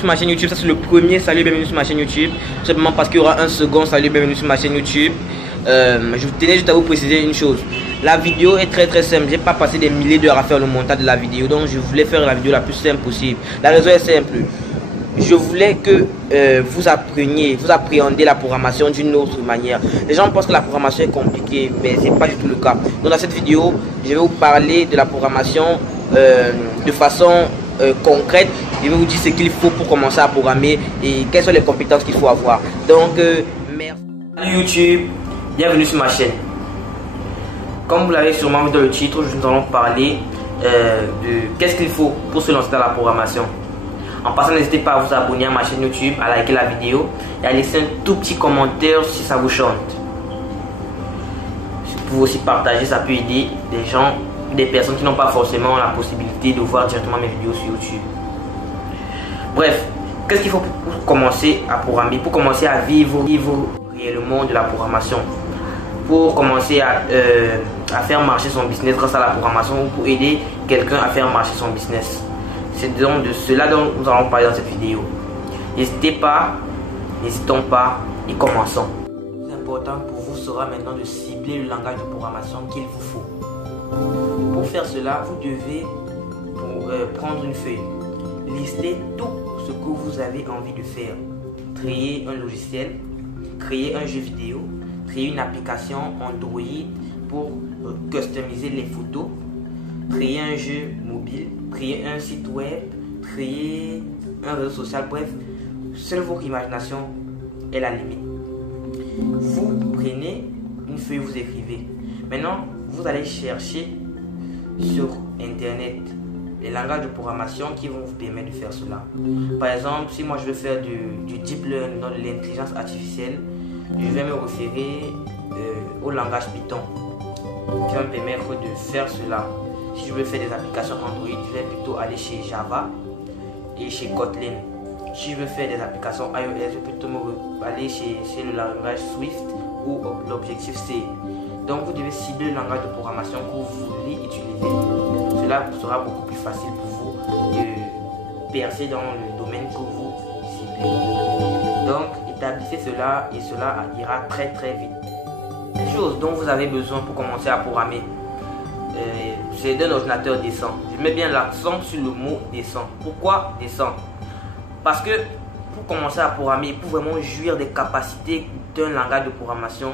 sur ma chaîne YouTube. Ça c'est le premier salut et bienvenue sur ma chaîne YouTube. Tout simplement parce qu'il y aura un second salut et bienvenue sur ma chaîne YouTube. Je tenais juste à vous préciser une chose. La vidéo est très simple. J'ai pas passé des milliers d'heures à faire le montage de la vidéo. Donc je voulais faire la vidéo la plus simple possible. La raison est simple. Je voulais que vous appréhendez la programmation d'une autre manière. Les gens pensent que la programmation est compliquée, mais c'est pas du tout le cas. Donc dans cette vidéo, je vais vous parler de la programmation de façon concrète. Je vais vous dire ce qu'il faut pour commencer à programmer et quelles sont les compétences qu'il faut avoir. Donc merci. Salut YouTube, bienvenue sur ma chaîne. Comme vous l'avez sûrement vu dans le titre, nous allons parler de qu'est-ce qu'il faut pour se lancer dans la programmation. En passant, n'hésitez pas à vous abonner à ma chaîne YouTube, à liker la vidéo et à laisser un tout petit commentaire si ça vous chante. Vous pouvez aussi partager, ça peut aider des gens, des personnes qui n'ont pas forcément la possibilité de voir directement mes vidéos sur YouTube. Bref, qu'est-ce qu'il faut pour commencer à programmer, pour commencer à vivre réellement de la programmation, pour commencer à faire marcher son business grâce à la programmation ou pour aider quelqu'un à faire marcher son business. C'est donc de cela dont nous allons parler dans cette vidéo. N'hésitons pas et commençons. Le plus important pour vous sera maintenant de cibler le langage de programmation qu'il vous faut. Pour faire cela, vous devez prendre une feuille, lister tout ce que vous avez envie de faire. Créer un logiciel, créer un jeu vidéo, créer une application Android pour customiser les photos, créer un jeu mobile, créer un site web, créer un réseau social, bref, seule votre imagination est la limite. Vous prenez une feuille, vous écrivez. Maintenant, vous allez chercher sur internet les langages de programmation qui vont vous permettre de faire cela. Par exemple, si moi je veux faire du deep learning, de l'intelligence artificielle, je vais me référer au langage Python qui va me permettre de faire cela. Si je veux faire des applications Android, je vais plutôt aller chez Java et chez Kotlin. Si je veux faire des applications iOS, je vais plutôt aller chez le langage Swift ou l'Objective-C. Donc vous devez cibler le langage de programmation que vous voulez utiliser. Cela sera beaucoup plus facile pour vous de percer dans le domaine que vous ciblez. Donc établissez cela et cela ira très vite. Les choses dont vous avez besoin pour commencer à programmer, c'est d'un ordinateur décent. Je mets bien l'accent sur le mot décent. Pourquoi décent? Parce que pour commencer à programmer, pour vraiment jouir des capacités d'un langage de programmation,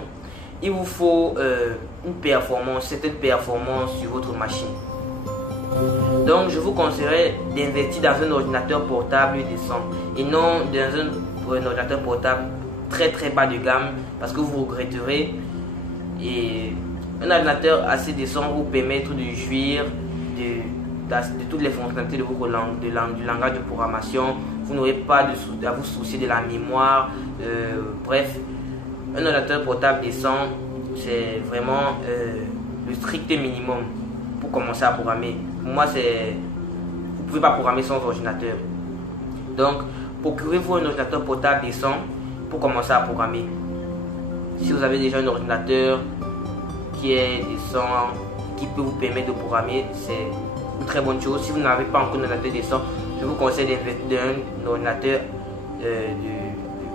il vous faut certaine performance sur votre machine. Donc je vous conseillerais d'investir dans un ordinateur portable décent et non dans un ordinateur portable très bas de gamme, parce que vous regretterez. Et un ordinateur assez décent vous permettre de jouir de toutes les fonctionnalités de votre du langage de programmation. Vous n'aurez pas à vous soucier de la mémoire. Bref, un ordinateur portable décent, c'est vraiment le strict minimum pour commencer à programmer. Pour moi, vous ne pouvez pas programmer sans ordinateur. Donc, procurez-vous un ordinateur portable décent pour commencer à programmer. Si vous avez déjà un ordinateur qui est décent, qui peut vous permettre de programmer, c'est une très bonne chose. Si vous n'avez pas encore un ordinateur décent, je vous conseille d'investir dans un ordinateur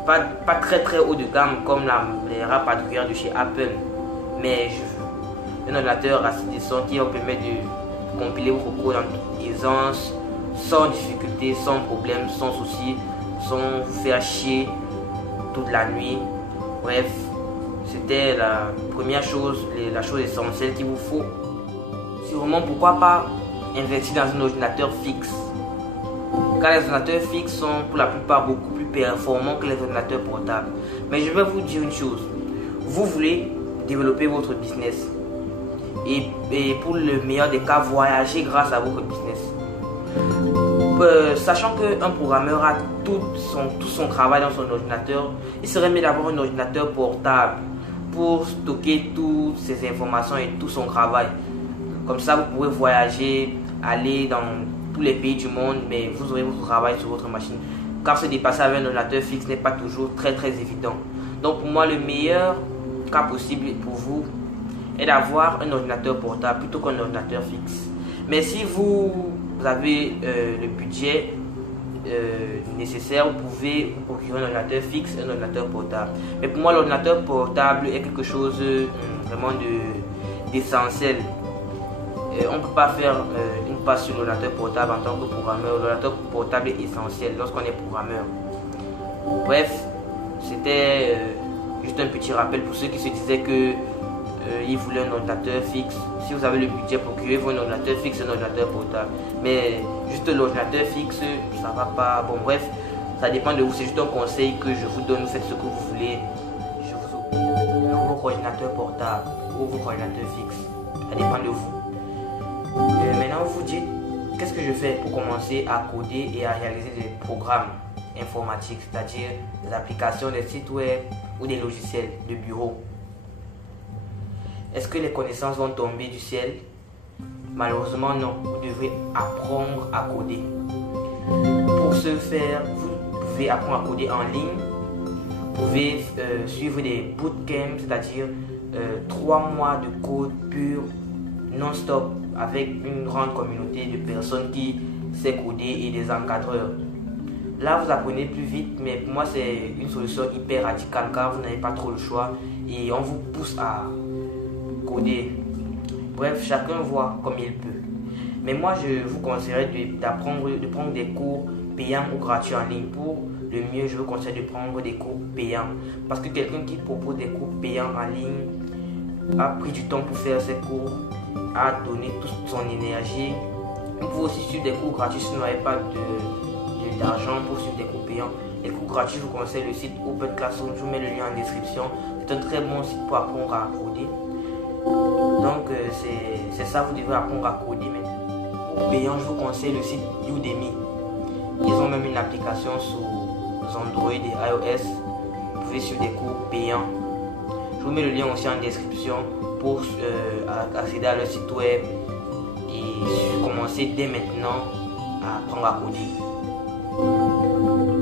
pas très haut de gamme comme les rats particuliers de chez Apple, mais un ordinateur assez décent qui va vous permettre de compiler vos codes en toute aisance, sans difficulté, sans problème, sans souci, sans vous faire chier toute la nuit. Bref, c'était la première chose, la chose essentielle qu'il vous faut. C'est vraiment pourquoi pas investir dans un ordinateur fixe. Car les ordinateurs fixes sont pour la plupart beaucoup plus performants que les ordinateurs portables. Mais je vais vous dire une chose. Vous voulez développer votre business. Et pour le meilleur des cas, voyager grâce à votre business. Sachant qu'un programmeur a tout son travail dans son ordinateur, il serait mieux d'avoir un ordinateur portable pour stocker toutes ces informations et tout son travail. Comme ça, vous pourrez voyager, aller dans tous les pays du monde, mais vous aurez votre travail sur votre machine. Car se dépasser avec un ordinateur fixe n'est pas toujours très évident. Donc pour moi, le meilleur cas possible pour vous est d'avoir un ordinateur portable plutôt qu'un ordinateur fixe. Mais si vous avez le budget nécessaire, vous pouvez vous procurer un ordinateur fixe et un ordinateur portable. Mais pour moi, l'ordinateur portable est quelque chose vraiment d'essentiel. On ne peut pas faire une passe sur l'ordinateur portable en tant que programmeur. L'ordinateur portable est essentiel lorsqu'on est programmeur. Bref, c'était juste un petit rappel pour ceux qui se disaient que ils voulaient un ordinateur fixe. Si vous avez le budget, procurez-vous un ordinateur fixe et un ordinateur portable. Mais juste l'ordinateur fixe, ça va pas. Bon, bref, ça dépend de vous. C'est juste un conseil que je vous donne. Vous faites ce que vous voulez. Je vous offre vos ordinateurs portables ou vos ordinateurs fixes. Ça dépend de vous. Maintenant, vous dites, qu'est-ce que je fais pour commencer à coder et à réaliser des programmes informatiques, c'est-à-dire des applications, des sites web ou des logiciels de bureau? Est-ce que les connaissances vont tomber du ciel? Malheureusement non, vous devrez apprendre à coder. Pour ce faire, vous pouvez apprendre à coder en ligne. Vous pouvez suivre des bootcamps, c'est-à-dire 3 mois de code pur, non-stop, avec une grande communauté de personnes qui savent coder et des encadreurs. Là, vous apprenez plus vite, mais pour moi, c'est une solution hyper radicale car vous n'avez pas trop le choix et on vous pousse à coder. Bref, chacun voit comme il peut. Mais moi, je vous conseillerais de prendre des cours payants ou gratuits en ligne. Pour le mieux, je vous conseille de prendre des cours payants. Parce que quelqu'un qui propose des cours payants en ligne a pris du temps pour faire ses cours, a donné toute son énergie. Vous pouvez aussi suivre des cours gratuits si vous n'avez pas d'argent pour suivre des cours payants. Les cours gratuits, je vous conseille le site Open Classroom. Je vous mets le lien en description. C'est un très bon site pour apprendre à coder. Donc c'est ça, vous devez apprendre à coder maintenant. Pour payant, je vous conseille le site Udemy. Ils ont même une application sur Android et iOS. Vous pouvez suivre des cours payants. Je vous mets le lien aussi en description pour accéder à leur site web et commencer dès maintenant à apprendre à coder.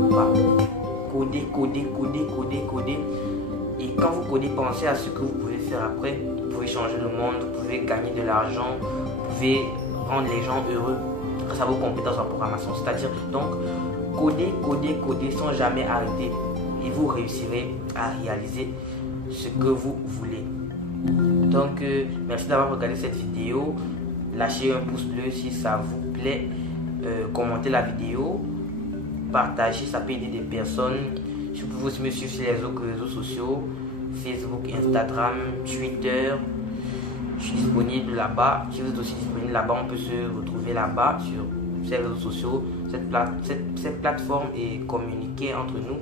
Voilà. Coder. Et quand vous codez, pensez à ce que vous pouvez faire après. Vous pouvez changer le monde, vous pouvez gagner de l'argent, vous pouvez rendre les gens heureux grâce à vos compétences en programmation. C'est-à-dire, donc, coder sans jamais arrêter. Et vous réussirez à réaliser ce que vous voulez. Donc, merci d'avoir regardé cette vidéo. Lâchez un pouce bleu si ça vous plaît. Commentez la vidéo. Partagez, ça peut aider des personnes. Vous pouvez aussi me suivre sur les autres réseaux sociaux, Facebook, Instagram, Twitter. Je suis disponible là-bas. Si vous êtes aussi disponible là-bas, on peut se retrouver là-bas sur ces réseaux sociaux. Cette plateforme est communiquée entre nous.